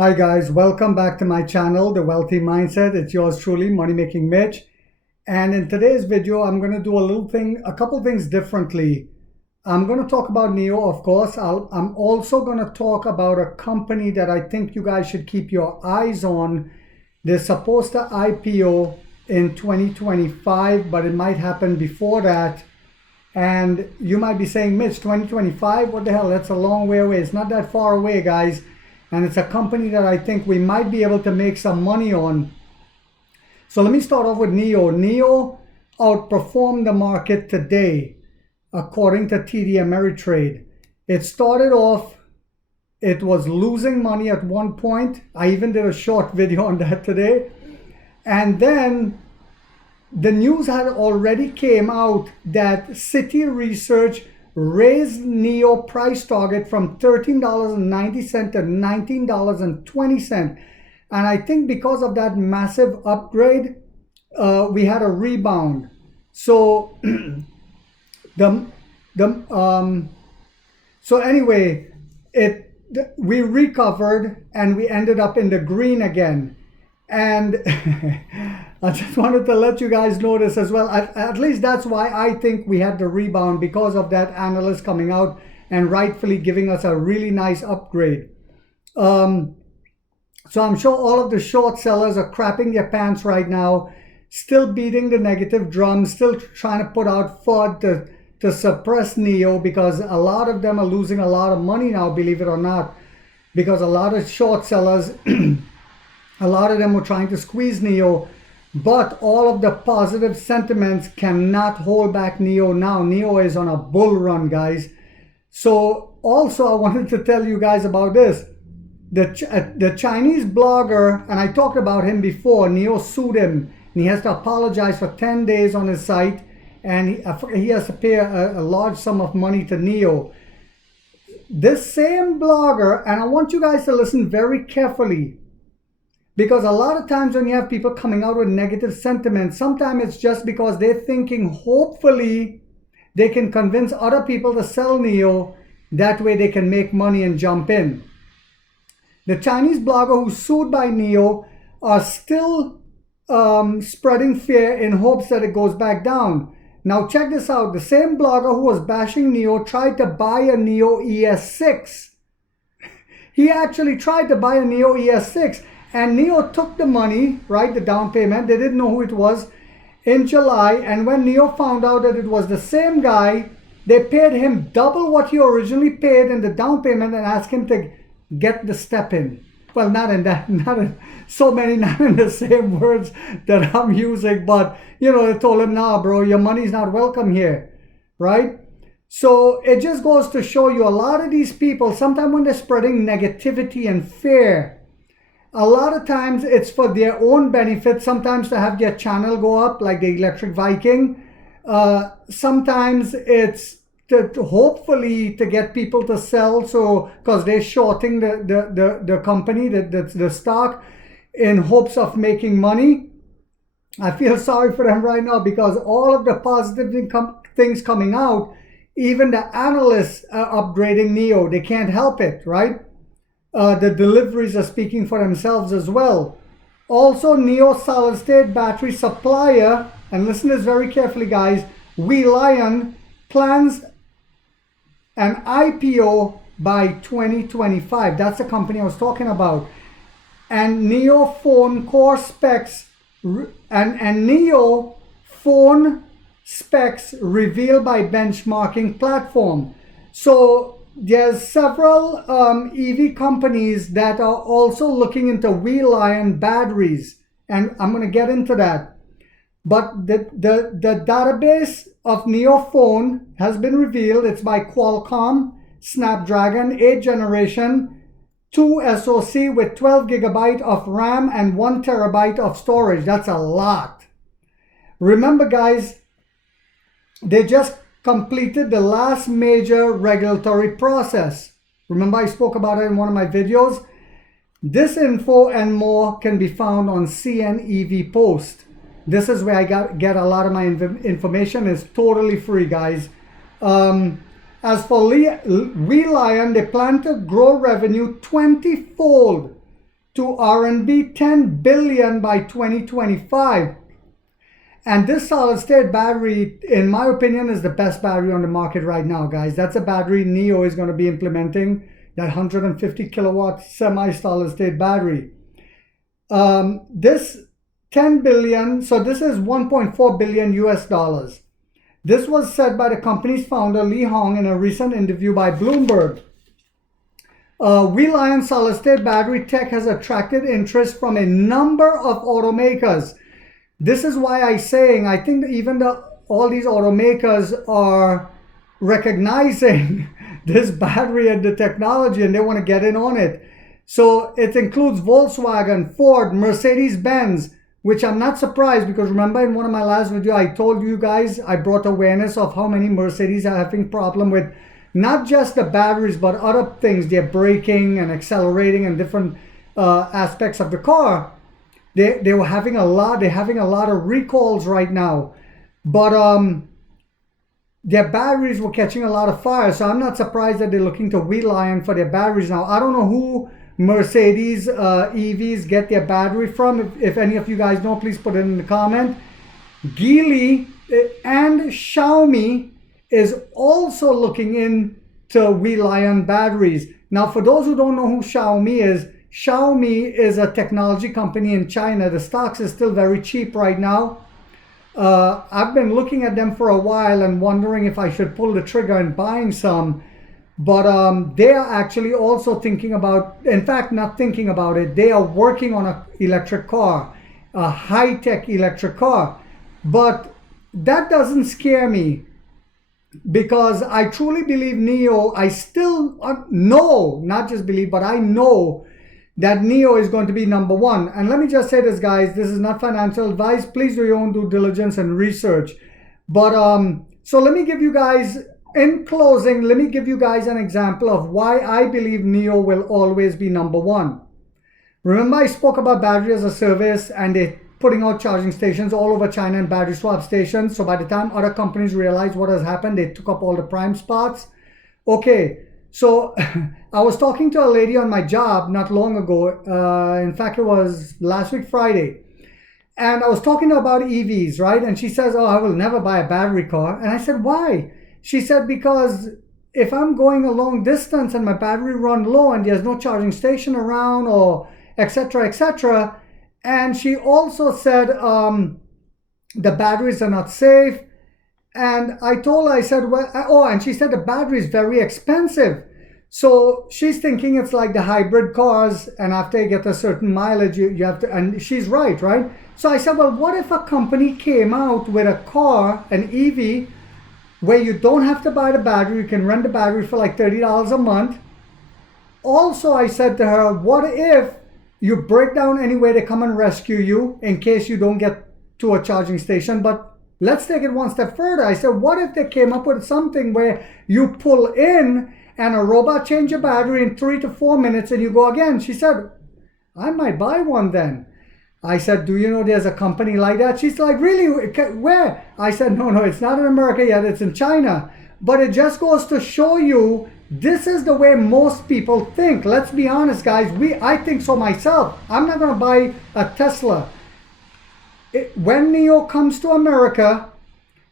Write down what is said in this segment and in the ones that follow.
Hi guys, welcome back to my channel, The Wealthy Mindset. It's yours truly, Money Making Mitch. And in today's video, I'm going to do a couple things differently. I'm going to talk about NIO, of course. I'm also going to talk about a company that I think you guys should keep your eyes on. They're supposed to IPO in 2025, but it might happen before that. And you might be saying, Mitch, 2025? What the hell? That's a long way away. It's not that far away, guys. And it's a company that I think we might be able to make some money on. So let me start off with NIO. NIO outperformed the market today, according to TD Ameritrade. It started off, it was losing money at one point. I even did a short video on that today. And then the news had already came out that Citi Research raised NIO price target from $13.90 to $19.20. And I think because of that massive upgrade, we had a rebound. So anyway, we recovered and we ended up in the green again. And I just wanted to let you guys know this as well. At least that's why I think we had the rebound, because of that analyst coming out and rightfully giving us a really nice upgrade. So I'm sure all of the short sellers are crapping their pants right now, still beating the negative drum, still trying to put out FUD to suppress NIO, because a lot of them are losing a lot of money now, believe it or not, because a lot of short sellers a lot of them were trying to squeeze NIO, but all of the positive sentiments cannot hold back NIO now. NIO is on a bull run, guys. So also I wanted to tell you guys about this. The Chinese blogger, and I talked about him before, NIO sued him, and he has to apologize for 10 days on his site, and he has to pay a large sum of money to NIO. This same blogger, and I want you guys to listen very carefully, because a lot of times when you have people coming out with negative sentiments, sometimes it's just because they're thinking hopefully they can convince other people to sell NIO. That way they can make money and jump in. The Chinese blogger who's sued by NIO are still spreading fear in hopes that it goes back down. Now check this out. The same blogger who was bashing NIO tried to buy a NIO ES6. He actually tried to buy a NIO ES6. And NIO took the money, right, the down payment. They didn't know who it was in July. And when NIO found out that it was the same guy, they paid him double what he originally paid in the down payment and asked him to get the step in. Well, not in the same words that I'm using, but, you know, they told him, nah, bro, your money's not welcome here, right? So it just goes to show you a lot of these people, sometimes when they're spreading negativity and fear, a lot of times it's for their own benefit, sometimes to have their channel go up, like the Electric Viking. Sometimes it's to hopefully to get people to sell, so because they're shorting the company, the stock, in hopes of making money. I feel sorry for them right now, because all of the positive things coming out, even the analysts are upgrading NIO. They can't help it, right? The deliveries are speaking for themselves as well. Also, NIO solid state battery supplier, and listen to this very carefully, guys, WeLion plans an IPO by 2025. That's the company I was talking about. And NIO phone core specs and NIO phone specs revealed by benchmarking platform. So there's several EV companies that are also looking into WeLion batteries, and I'm going to get into that. But the database of NIO phone has been revealed. It's by Qualcomm, Snapdragon 8th generation, 2 SoC with 12 gigabyte of RAM and 1 terabyte of storage. That's a lot. Remember, guys, they just completed the last major regulatory process. Remember I spoke about it in one of my videos? This info and more can be found on CNEV Post. This is where I get a lot of my information. It's totally free, guys. As for WeLion, they plan to grow revenue 20-fold to RMB 10 billion by 2025. And this solid state battery, in my opinion, is the best battery on the market right now, guys. That's a battery NIO is going to be implementing, that 150 kilowatt semi-solid state battery. This 10 billion, so this is 1.4 billion US dollars. This was said by the company's founder, Li Hong, in a recent interview by Bloomberg. WeLion solid state battery tech has attracted interest from a number of automakers. This is why I think that even all these automakers are recognizing this battery and the technology, and they want to get in on it. So it includes Volkswagen, Ford, Mercedes-Benz, which I'm not surprised, because remember in one of my last videos, I told you guys, I brought awareness of how many Mercedes are having problem with not just the batteries, but other things. They're braking and accelerating and different aspects of the car. They're having a lot of recalls right now, but their batteries were catching a lot of fire. So I'm not surprised that they're looking to WeLion for their batteries now. I don't know who Mercedes EVs get their battery from. If any of you guys know, please put it in the comment. Geely and Xiaomi is also looking into WeLion batteries. Now, for those who don't know who Xiaomi is a technology company in China. The stocks is still very cheap right now. I've been looking at them for a while and wondering if I should pull the trigger and buying some. But they are actually also thinking about, in fact, not thinking about it, they are working on an electric car, a high-tech electric car. But that doesn't scare me, because I truly believe NIO, I still know, not just believe, but I know that NIO is going to be number one. And let me just say this, guys, this is not financial advice. Please do your own due diligence and research. But so let me give you guys, in closing, let me give you guys an example of why I believe NIO will always be number one. Remember I spoke about battery as a service, and they're putting out charging stations all over China and battery swap stations. So by the time other companies realize what has happened, they took up all the prime spots. Okay. So I was talking to a lady on my job not long ago. In fact, it was last week, Friday. And I was talking to her about EVs, right? And she says, oh, I will never buy a battery car. And I said, why? She said, because if I'm going a long distance and my battery run low and there's no charging station around, or etc., etc. And she also said the batteries are not safe. And I told her, I said, well, and she said the battery is very expensive. So she's thinking it's like the hybrid cars, and after you get a certain mileage, you have to, and she's right? So I said, well, what if a company came out with a car, an EV, where you don't have to buy the battery, you can rent the battery for like $30 a month. Also, I said to her, what if you break down anyway, they come and rescue you in case you don't get to a charging station? But let's take it one step further. I said, what if they came up with something where you pull in and a robot change your battery in 3 to 4 minutes and you go again? She said, I might buy one then. I said, do you know there's a company like that? She's like, really? Where? I said, no, it's not in America yet. It's in China. But it just goes to show you, this is the way most people think. Let's be honest, guys. I think so myself. I'm not going to buy a Tesla. When NIO comes to America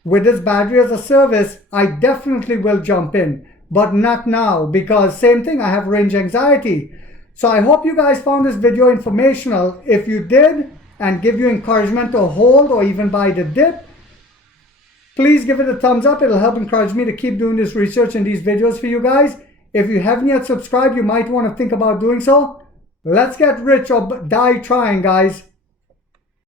with this battery as a service, I definitely will jump in. But not now, because same thing, I have range anxiety. So I hope you guys found this video informational. If you did, and give you encouragement to hold or even buy the dip, please give it a thumbs up. It'll help encourage me to keep doing this research and these videos for you guys. If you haven't yet subscribed, you might want to think about doing so. Let's get rich or die trying, guys.